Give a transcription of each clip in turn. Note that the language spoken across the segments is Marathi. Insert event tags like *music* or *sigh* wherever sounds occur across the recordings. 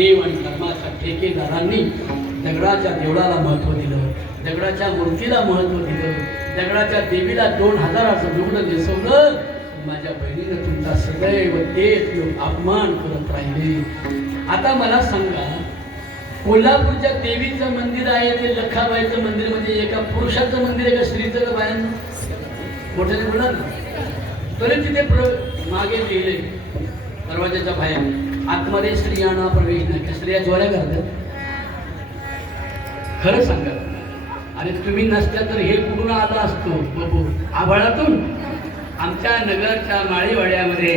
देव आणि धर्माच्या ठेकेदारांनी दगडाच्या देवळाला महत्त्व दिलं दगडाच्या मूर्तीला महत्त्व दिलं दगडाच्या देवीला दोन हजाराचं लुगडं नेसवलं. माझ्या बहिणीनं तुमचा सदैव तेच लोक अपमान करत राहिले. आता मला सांगा कोल्हापूरच्या देवीचं मंदिर आहे ते लखाबाईचं मंदिर म्हणजे एका पुरुषाचं मंदिर एका स्त्रीचं का बायांचं? मोठ्याने बोला ना. तरी तिथे प्र मागे लिहिले दरवाजाच्या बाहेर. आतमध्ये स्त्रियांना प्रवेश नाही. स्त्रिया जोड्या करतात. खरं सांगा. आणि तुम्ही नसत्या तर हे कुठून आला असतो? बाबू आभाळातून. आमच्या नगरच्या माळीवाड्यामध्ये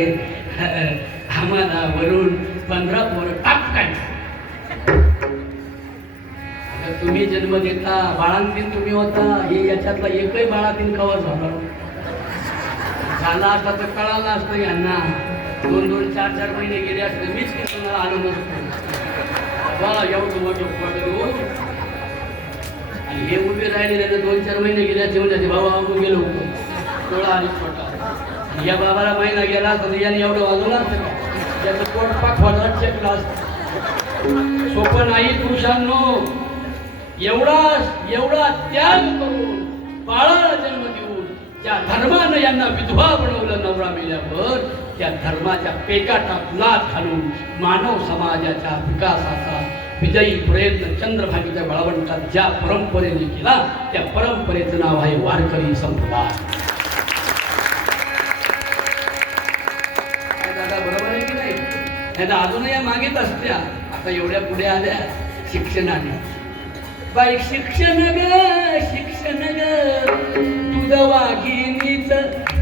*laughs* आम्हाला वरून पंधरा पोरं टाप काढली तुम्ही जन्म देता बाळांतीन तुम्ही होता हे याच्यातला एकही बाळातीन कवर झाला. झाला असता तर कळाला असतं यांना. दोन दोन चार चार महिने गेले असते मीच की तुम्हाला आनंद नसतो. बघा एवढं मोठं पड घेऊन हो. आणि हे उभे राहिले तर दोन चार महिने गेल्या असते बाबा आपण गेलो होतो. थोडा आणि छोटा. या बाबाला महिना गेला तर याने एवढं वाजवला असतं त्याचं पोट पाक फळात चेकला असतं. सोपं नाही पुरुषांनो. एवढा एवढा त्याग करून ज्या धर्मानं यांना विधवा बनवलं नवरा मेल्यावर त्या धर्माच्या पेकाटा फुलात घालून मानव समाजाच्या विकासाचा विजयी प्रयत्न चंद्रभागीच्या बळवंतात ज्या परंपरेने केला त्या परंपरेचं नाव आहे वारकरी संप्रदाय. दादा बरोबर आहे की नाही? नाही अजूनही या मागेच असत्या. आता एवढ्या पुढे आल्या शिक्षणाने. बाई शिक्षण ग शिक्षण ग. तुझ वाघिनीच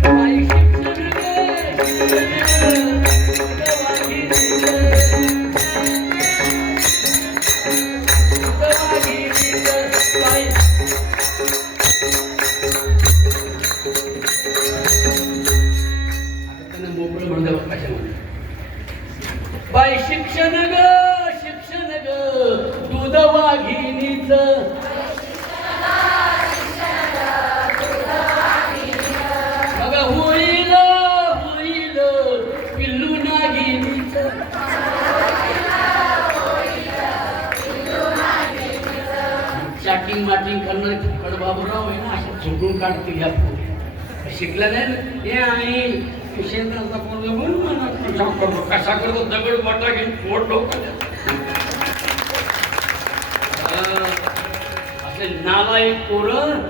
बाई शिक्षण ग शिक्षण बाई शिक्षण ग चॅटिंग माटिंग करणारे फुकट बाबूराव आहे ना असं झोडून काढतील या पोरी. शिकला नाही ना? हे आहे शेंद्राचा पोरगा म्हणून करतो कसा करतो? दगड वाटा घेऊन पोट डोकं असे नालायक पोरं